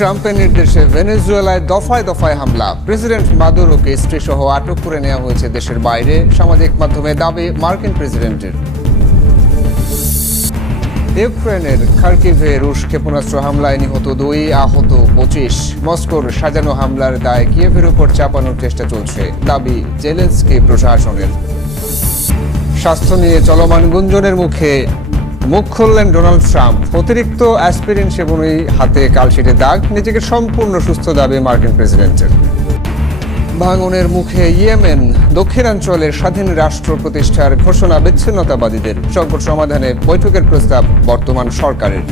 ট্রাম্পের নির্দেশে ভেনেজুয়েলায় দফায় দফায় হামলা। প্রেসিডেন্ট মাদুরোকে স্ত্রীসহ আটক করে নেওয়া হয়েছে দেশের বাইরে। সামাজিক মাধ্যমে দাবি মার্কিন প্রেসিডেন্টের। ইউক্রেনের খার্কিভে রুশ ক্ষেপণাস্ত্র হামলায় নিহত দুই আহত পঁচিশ। মস্কোর সাজানো হামলার দায় কিয়েভের উপর চাপানোর চেষ্টা চলছে। দাবি জেলেন্সকি প্রশাসনের। স্বাস্থ্য নিয়ে চলমান গুঞ্জনের মুখে মুখ খুললেন ডোনাল্ড ট্রাম্প। অতিরিক্ত অ্যাসপিরিন সেবনই হাতে কালশিটে দাগ, নিজেকে সম্পূর্ণ সুস্থ দাবি মার্কিন প্রেসিডেন্টের। ভাঙনের মুখে ইয়েমেন, দক্ষিণাঞ্চলের স্বাধীন রাষ্ট্র প্রতিষ্ঠার ঘোষণা বিচ্ছিন্নতাবাদীদের। সংকট সমাধানে বৈঠকের প্রস্তাব বর্তমান সরকারের।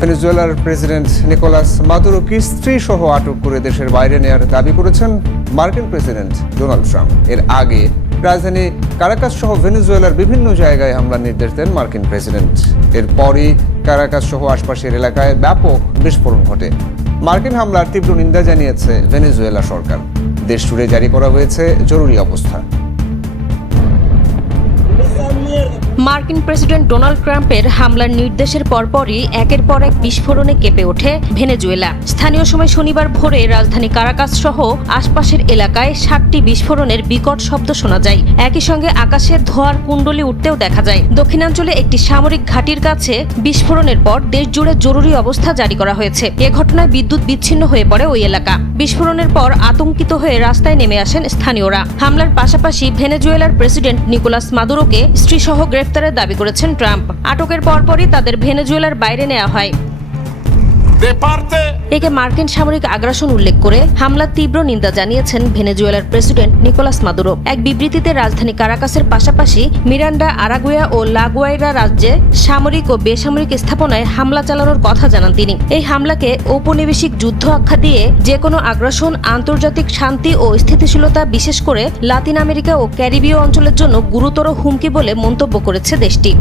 ভেনেজুয়েলার প্রেসিডেন্ট নিকোলাস মাদুরোকে স্ত্রী সহ আটক করে দেশের বাইরে নেয়ার দাবি করেছেন মার্কিন প্রেসিডেন্ট ডোনাল্ড ট্রাম্প। এর আগে রাজধানী কারাকাস সহ ভেনেজুয়েলার বিভিন্ন জায়গায় হামলার নির্দেশ দেন মার্কিন প্রেসিডেন্ট। এরপরই কারাকাস সহ আশপাশের এলাকায় ব্যাপক বিস্ফোরণ ঘটে। মার্কিন হামলার তীব্র নিন্দা জানিয়েছে ভেনেজুয়েলা সরকার। দেশ জুড়ে জারি করা হয়েছে জরুরি অবস্থা। মার্কিন প্রেসিডেন্ট ডোনাল্ড ট্রাম্পের হামলার নির্দেশের পরপরই একের পর এক বিস্ফোরণে কেঁপে ওঠে ভেনেজুয়েলা। স্থানীয় সময় শনিবার ভোরে রাজধানী কারাকাস সহ আশপাশের এলাকায় ষাটটি বিস্ফোরণের বিকট শব্দ শোনা যায়। একই সঙ্গে আকাশে ধোয়ার কুণ্ডলি উঠতেও দেখা যায়। দক্ষিণাঞ্চলে একটি সামরিক ঘাঁটির কাছে বিস্ফোরণের পর দেশ জুড়ে জরুরি অবস্থা জারি করা হয়েছে। এ ঘটনায় বিদ্যুৎ বিচ্ছিন্ন হয়ে পড়ে ওই এলাকা। বিস্ফোরণের পর আতঙ্কিত হয়ে রাস্তায় নেমে আসেন স্থানীয়রা। হামলার পাশাপাশি ভেনেজুয়েলার প্রেসিডেন্ট নিকোলাস মাদুরোকে স্ত্রীসহ গ্রেফতারের দাবি করেছেন ট্রাম্প। আটকের পরপরই তাদের ভেনেজুয়েলার বাইরে নেওয়া হয়। একে মার্কিন সামরিক আগ্রাসন উল্লেখ করে হামলার তীব্র নিন্দা জানিয়েছেন ভেনেজুয়েলার প্রেসিডেন্ট নিকোলাস মাদুরো। এক বিবৃতিতে রাজধানী কারাকাসের পাশাপাশি মিরান্ডা, আরাগুয়া ও লাগুয়াইরা রাজ্যে সামরিক ও বেসামরিক স্থাপনায় হামলা চালানোর কথা জানান তিনি। এই হামলাকে ঔপনিবেশিক যুদ্ধ আখ্যা দিয়ে যে কোনো আগ্রাসন, আন্তর্জাতিক শান্তি ও স্থিতিশীলতা বিশেষ করে লাতিন আমেরিকা ও ক্যারিবীয় অঞ্চলের জন্য গুরুতর হুমকি বলে মন্তব্য করেছে দেশটি।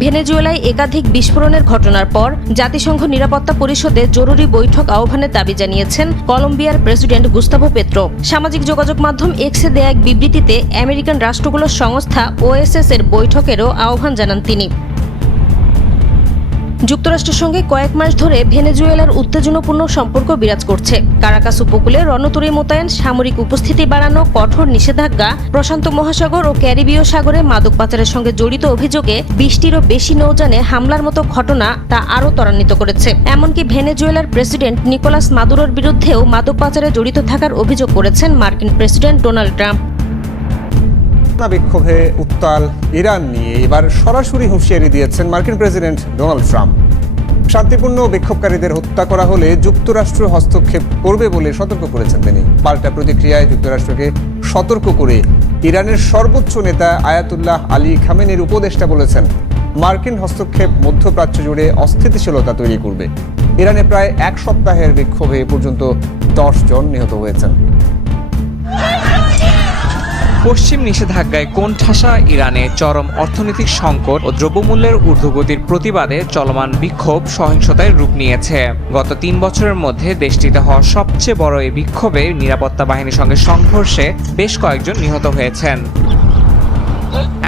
ভেনেজুয়েলায় একাধিক বিস্ফোরণের ঘটনার পর জাতিসংঘ নিরাপত্তা পরিষদে জরুরি বৈঠক আহ্বানের দাবি জানিয়েছেন কলম্বিয়ার প্রেসিডেন্ট গুস্তাভো পেত্রো। সামাজিক যোগাযোগ মাধ্যম এক্সে দেয়া এক বিবৃতিতে আমেরিকান রাষ্ট্রগুলোর সংস্থা ওএসএস এর বৈঠকেরও আহ্বান জানান তিনি। যুক্তরাষ্ট্রের সঙ্গে কয়েক মাস ধরে ভেনেজুয়েলার উত্তেজনাপূর্ণ সম্পর্ক বিরাজ করছে। কারাকাস উপকূলে রণতরী মোতায়েন, সামরিক উপস্থিতি বাড়ানো, কঠোর নিষেধাজ্ঞা, প্রশান্ত মহাসাগর ও ক্যারিবীয় সাগরে মাদক পাচারের সঙ্গে জড়িত অভিযোগে বিশটিরও বেশি নৌজানে হামলার মতো ঘটনা তা আরও ত্বরান্বিত করেছে। এমনকি ভেনেজুয়েলার প্রেসিডেন্ট নিকোলাস মাদুরোর বিরুদ্ধেও মাদক পাচারে জড়িত থাকার অভিযোগ করেছেন মার্কিন প্রেসিডেন্ট ডোনাল্ড ট্রাম্প। না বিক্ষোভে উত্তাল ইরান নিয়ে এবার সরাসরি হুঁশিয়ারি দিয়েছেন মার্কিন প্রেসিডেন্ট ডোনাল্ড ট্রাম্প। শান্তিপূর্ণ বিক্ষোভকারীদের হত্যা করা হলে যুক্তরাষ্ট্র হস্তক্ষেপ করবে বলে সতর্ক করেছেন তিনি। পাল্টা প্রতিক্রিয়ায় যুক্তরাষ্ট্রকে সতর্ক করে ইরানের সর্বোচ্চ নেতা আয়াতুল্লাহ আলী খামেনের উপদেষ্টা বলেছেন, মার্কিন হস্তক্ষেপ মধ্যপ্রাচ্য জুড়ে অস্থিতিশীলতা তৈরি করবে। ইরানে প্রায় এক সপ্তাহের বিক্ষোভে পর্যন্ত দশ জন নিহত হয়েছেন। পশ্চিম নিষেধাজ্ঞায় কোণঠাসা ইরানে চরম অর্থনৈতিক সংকট ও দ্রব্যমূল্যের ঊর্ধ্বগতির প্রতিবাদে চলমান বিক্ষোভ সহিংসতায় রূপ নিয়েছে। গত তিন বছরের মধ্যে দেশটিতে হওয়া সবচেয়ে বড় এই বিক্ষোভে নিরাপত্তা বাহিনীর সঙ্গে সংঘর্ষে বেশ কয়েকজন নিহত হয়েছেন।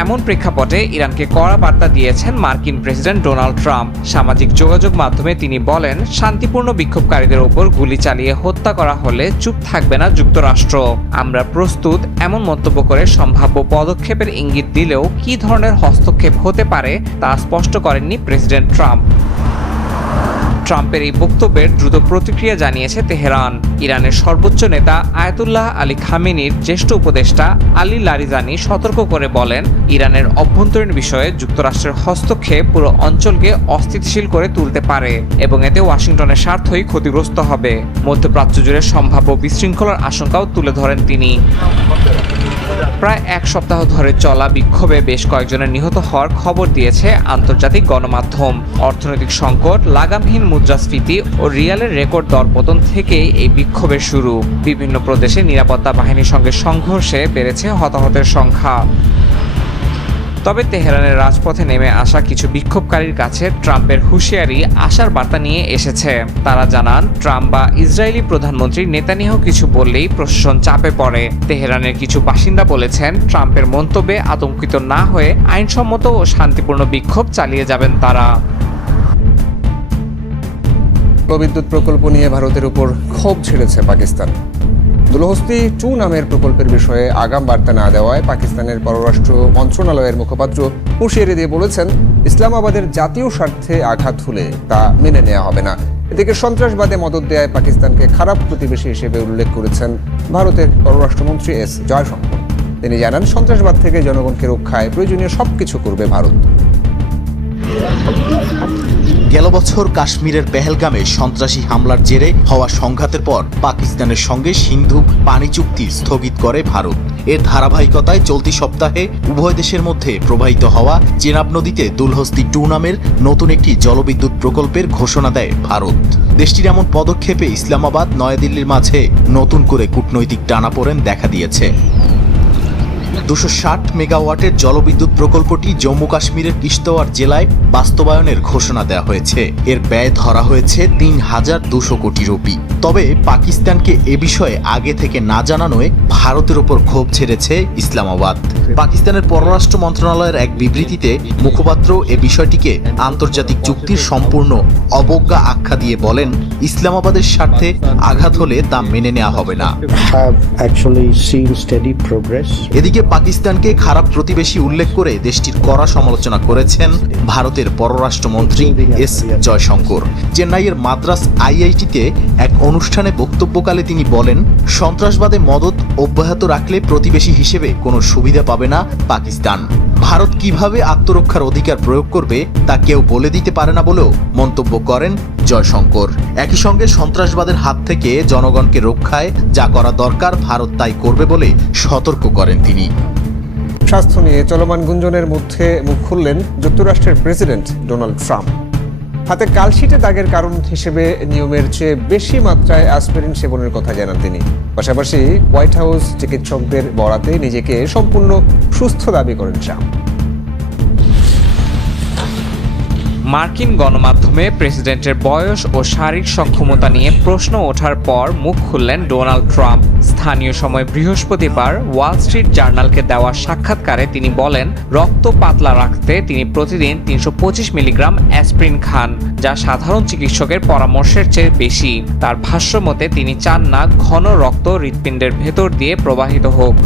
এমন প্রেক্ষাপটে ইরানকে কড়া বার্তা দিয়েছেন মার্কিন প্রেসিডেন্ট ডোনাল্ড ট্রাম্প। সামাজিক যোগাযোগ মাধ্যমে তিনি বলেন, শান্তিপূর্ণ বিক্ষোভকারীদের ওপর গুলি চালিয়ে হত্যা করা হলে চুপ থাকবে না যুক্তরাষ্ট্র। আমরা প্রস্তুত, এমন মন্তব্য করে সম্ভাব্য পদক্ষেপের ইঙ্গিত দিলেও কি ধরনের হস্তক্ষেপ হতে পারে তা স্পষ্ট করেননি প্রেসিডেন্ট ট্রাম্প। ট্রাম্পের এই বক্তব্যের দ্রুত প্রতিক্রিয়া জানিয়েছে তেহরান। ইরানের সর্বোচ্চ নেতা আয়াতুল্লাহ আলী খামেনির জ্যেষ্ঠ উপদেষ্টা আলী লারিজানি সতর্ক করে বলেন, ইরানের অভ্যন্তরীণ বিষয়ে যুক্তরাষ্ট্রের হস্তক্ষেপ পুরো অঞ্চলকে অস্থিতিশীল করে তুলতে পারে এবং এতে ওয়াশিংটনের স্বার্থই ক্ষতিগ্রস্ত হবে। মধ্যপ্রাচ্য জুড়ে সম্ভাব্য বিশৃঙ্খলার আশঙ্কাও তুলে ধরেন তিনি। প্রায় এক সপ্তাহ ধরে চলা বিক্ষোভে বেশ কয়েকজনের নিহত হওয়ার খবর দিয়েছে আন্তর্জাতিক গণমাধ্যম। অর্থনৈতিক সংকট, লাগামহীন মুদ্রাস্ফীতি ও রিয়ালের রেকর্ড দরপতন থেকে এই বিক্ষোভের শুরু। বিভিন্ন প্রদেশে নিরাপত্তা বাহিনীর সঙ্গে সংঘর্ষে বেড়েছে হতাহতের সংখ্যা। তবে তেহরানের রাজপথে নেমে আসা কিছু বিক্ষোভকারীর কাছে ট্রাম্পের হুঁশিয়ারি, আশার বার্তা নিয়ে এসেছে। তারা জানান, ট্রাম্প বা ইসরায়েলি প্রধানমন্ত্রী নেতানিয়াহু কিছু বললেই প্রশাসন চাপে পড়ে। তেহরানের কিছু বাসিন্দা বলেছেন, ট্রাম্পের মন্তব্যে আতঙ্কিত না হয়ে আইনসম্মত ও শান্তিপূর্ণ বিক্ষোভ চালিয়ে যাবেন তারা। জলবিদ্যুৎ প্রকল্প নিয়ে ভারতের উপর ক্ষোভ ছেড়েছে পাকিস্তান। দুলহস্তি টু নামের প্রকল্পের বিষয়ে আগাম বার্তা না দেওয়ায় পাকিস্তানের পররাষ্ট্র মন্ত্রণালয়ের মুখপাত্র হুঁশিয়ারি দিয়ে বলেছেন, ইসলামাবাদের জাতীয় স্বার্থে আঘাত হলে তা মেনে নেওয়া হবে না। এদিকে সন্ত্রাসবাদে মদত দেয় পাকিস্তানকে খারাপ প্রতিবেশী হিসেবে উল্লেখ করেছেন ভারতের পররাষ্ট্রমন্ত্রী এস জয়শঙ্কর। তিনি জানান, সন্ত্রাসবাদ থেকে জনগণকে রক্ষায় প্রয়োজনীয় সবকিছু করবে ভারত। গেল বছর কাশ্মীরের পেহেলগামে সন্ত্রাসী হামলার জেরে হওয়া সংঘাতের পর পাকিস্তানের সঙ্গে সিন্ধু পানি চুক্তি স্থগিত করে ভারত। এর ধারাবাহিকতায় চলতি সপ্তাহে উভয় দেশের মধ্যে প্রবাহিত হওয়া চেনাব নদীতে দুলহস্তি টু নামের নতুন একটি জলবিদ্যুৎ প্রকল্পের ঘোষণা দেয় ভারত। দেশটির এমন পদক্ষেপে ইসলামাবাদ, নয়াদিল্লির মাঝে নতুন করে কূটনৈতিক টানাপোড়েন দেখা দিয়েছে। দুশো ষাট মেগাওয়াটের জলবিদ্যুৎ প্রকল্পটি জম্মু কাশ্মীরের কিশতওয়ার জেলায় বাস্তবায়নের ঘোষণা দেওয়া হয়েছে। এর ব্যয় ধরা হয়েছে তিন হাজার দুশো কোটি রুপি। তবে পাকিস্তানকে এ বিষয়ে আগে থেকে না জানানোয় ভারতের ওপর ক্ষোভ ছেড়েছে ইসলামাবাদ। পাকিস্তানের পররাষ্ট্র মন্ত্রণালয়ের এক বিবৃতিতে মুখপাত্র এ বিষয়টিকে আন্তর্জাতিক চুক্তির সম্পূর্ণ অবজ্ঞা আখ্যা দিয়ে বলেন ইসলামাবাদের স্বার্থে আঘাত হলে তা মেনে নেওয়া হবে না. এদিকে পাকিস্তানকে খারাপ প্রতিবেশী উল্লেখ করে দেশটির কড়া সমালোচনা করেছেন ভারতের পররাষ্ট্রমন্ত্রী এস জয়শঙ্কর। চেন্নাইয়ের মাদ্রাস আইআইটিতে এক অনুষ্ঠানে বক্তব্যকালে তিনি বলেন, সন্ত্রাসবাদে মদত অব্যাহত রাখলে প্রতিবেশী হিসেবে কোনো সুবিধা পাবে না পাকিস্তান। ভারত কীভাবে আত্মরক্ষার অধিকার প্রয়োগ করবে তা কেউ বলে দিতে পারে না বলেও মন্তব্য করেন জয়শঙ্কর। একই সঙ্গে সন্ত্রাসবাদের হাত থেকে জনগণকে রক্ষায় যা করা দরকার, ভারত তাই করবে বলে সতর্ক করেন তিনি। স্বাস্থ্য নিয়ে চলমান গুঞ্জনের মধ্যে মুখ খুললেন যুক্তরাষ্ট্রের প্রেসিডেন্ট ডোনাল্ড ট্রাম্প। হাতে কালশিটে দাগের কারণ হিসেবে নিয়মের চেয়ে বেশি মাত্রায় অ্যাসপিরিন সেবনের কথা জানান তিনি। পাশাপাশি হোয়াইট হাউস চিকিৎসকদের বরাতে নিজেকে সম্পূর্ণ সুস্থ দাবি করেন ট্রাম্প মার্কিন গণমাধ্যমে প্রেসিডেন্টের বয়স ও শারীরিক সক্ষমতা নিয়ে প্রশ্ন ওঠার পর মুখ খুললেন ডোনাল্ড ট্রাম্প। স্থানীয় সময় বৃহস্পতিবার ওয়াল স্ট্রিট জার্নালকে দেওয়া সাক্ষাৎকারে তিনি বলেন, রক্ত পাতলা রাখতে তিনি প্রতিদিন তিনশো পঁচিশ মিলিগ্রাম অ্যাসপ্রিন খান, যা সাধারণ চিকিৎসকের পরামর্শের চেয়ে বেশি। তার ভাষ্যমতে তিনি চান না ঘন রক্ত হৃৎপিণ্ডের ভেতর দিয়ে প্রবাহিত হোক।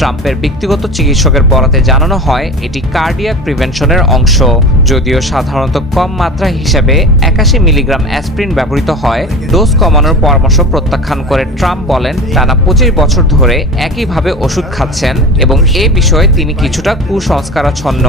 ট্রাম্পের ব্যক্তিগত চিকিৎসকের বরাতে জানানো হয়, এটি কার্ডিয়াক প্রিভেনশনের অংশ। যদিও সাধারণত কম মাত্রা হিসেবে একাশি মিলিগ্রাম অ্যাসপ্রিন ব্যবহৃত হয়, ডোজ কমানোর পরামর্শ প্রত্যাখ্যান করে ট্রাম্প বলেন, টানা পঁচিশ বছর ধরে একইভাবে ওষুধ খাচ্ছেন এবং এ বিষয়ে তিনি কিছুটা কুসংস্কারাচ্ছন্ন।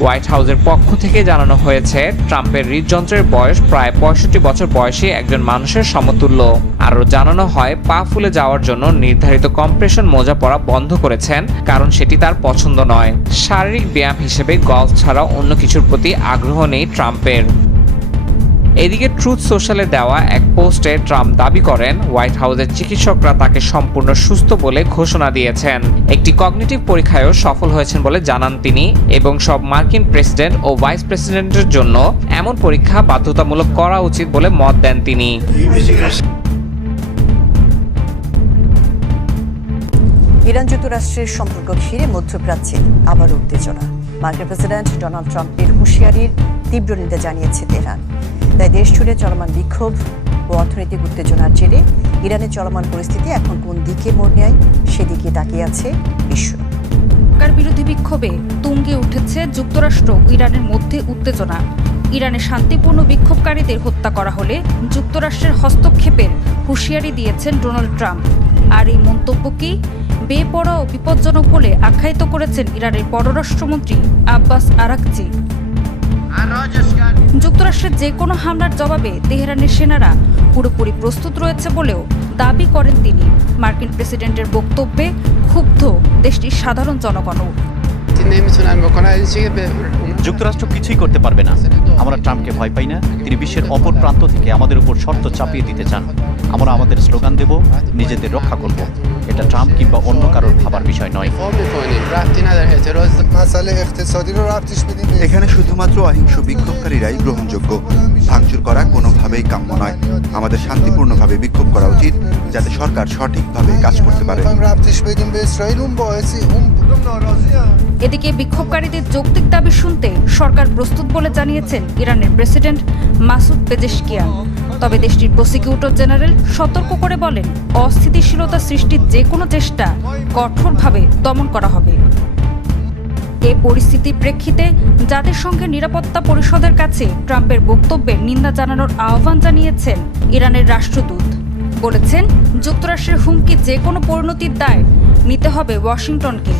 হোয়াইট হাউসের পক্ষ থেকে জানানো হয়েছে, ট্রাম্পের হৃদযন্ত্রের বয়স প্রায় পঁয়ষট্টি বছর বয়সী একজন মানুষের সমতুল্য। আরও জানানো হয়, পা ফুলে যাওয়ার জন্য নির্ধারিত কম্প্রেশন মোজা পরা বন্ধ করেছেন, কারণ সেটি তার পছন্দ নয়। শারীরিক ব্যায়াম হিসেবে গলফ ছাড়া অন্য কিছুর প্রতি আগ্রহ নেই ট্রাম্পের। এদিকে ট্রুথ সোশ্যালে দেওয়া এক পোস্টে ট্রাম্প দাবি করেন হোয়াইট হাউসের চিকিৎসকরা তাকে সম্পূর্ণ সুস্থ বলে ঘোষণা দিয়েছেন। একটি কগনিটিভ পরীক্ষায়ও সফল হয়েছেন বলে জানান তিনি এবং সব মার্কিন প্রেসিডেন্ট ও ভাইস প্রেসিডেন্টের জন্য এমন পরীক্ষা বাধ্যতামূলক করা উচিত বলে মত দেন তিনি। ইরান যুক্তরাষ্ট্রের সম্পর্ক ঘিরে মধ্যপ্রাচ্যে আবার উত্তেজনা। মার্কিন প্রেসিডেন্ট ডোনাল্ড ট্রাম্পের হুঁশিয়ারির তীব্র নিন্দা জানিয়েছে তেহরান তাই দেশ জুড়ে চলমান বিক্ষোভ ও অর্থনৈতিক উত্তেজনার জেরে ইরানের চলমান পরিস্থিতি এখন কোন দিকে মোড় নেয় সেদিকে তাকিয়ে আছে বিশ্ব। সরকার বিরোধী বিক্ষোভে তুঙ্গে উঠেছে যুক্তরাষ্ট্র ইরানের মধ্যে উত্তেজনা। ইরানে শান্তিপূর্ণ বিক্ষোভকারীদের হত্যা করা হলে যুক্তরাষ্ট্রের হস্তক্ষেপের হুঁশিয়ারি দিয়েছেন ডোনাল্ড ট্রাম্প। আর এই মন্তব্যকে বেপরোয়া ও বিপজ্জনক বলে আখ্যায়িত করেছেন ইরানের পররাষ্ট্রমন্ত্রী আব্বাস আরাকচি। যুক্তরাষ্ট্রের যে কোনো হামলার জবাবে তেহরানের সেনারা পুরোপুরি প্রস্তুত রয়েছে বলেও দাবি করেন তিনি। মার্কিন প্রেসিডেন্টের বক্তব্যে ক্ষুব্ধ দেশটির সাধারণ জনগণও যুক্তরাষ্ট্র কিছুই করতে পারবে না। আমরা ট্রাম্পকে ভয় পাই না। তিনি বিশ্বের অপর প্রান্ত থেকে আমাদের উপর শর্ত চাপিয়ে দিতে চান। আমরা আমাদের স্লোগান দেব নিজেদের রক্ষা করব। এটা ট্রাম্প কিংবা অন্য কারোর ভাবার বিষয় নয়। এখানে শুধুমাত্র অহিংস বিক্ষোভকারীরাই গ্রহণযোগ্য। ভাঙচুর করা কোনোভাবেই কাম্য নয়। আমাদের শান্তিপূর্ণভাবে বিক্ষোভ করা উচিত যাতে সরকার সঠিকভাবে কাজ করতে পারে। এদিকে বিক্ষোভকারীদের যৌক্তিক দাবি শুনতে সরকার প্রস্তুত বলে জানিয়েছেন ইরানের প্রেসিডেন্ট মাসুদ পেজেশকিয়া তবে দেশটির প্রসিকিউটর জেনারেল সতর্ক করে বলেন, অস্থিতিশীলতা সৃষ্টির যে কোনো চেষ্টা কঠোরভাবে দমন করা হবে। এ পরিস্থিতির প্রেক্ষিতে জাতিসংঘের নিরাপত্তা পরিষদের কাছে ট্রাম্পের বক্তব্যের নিন্দা জানানোর আহ্বান জানিয়েছেন ইরানের রাষ্ট্রদূত। বলেছেন, যুক্তরাষ্ট্রের হুমকি যে কোনো পরিণতির দায় নিতে হবে ওয়াশিংটনকে।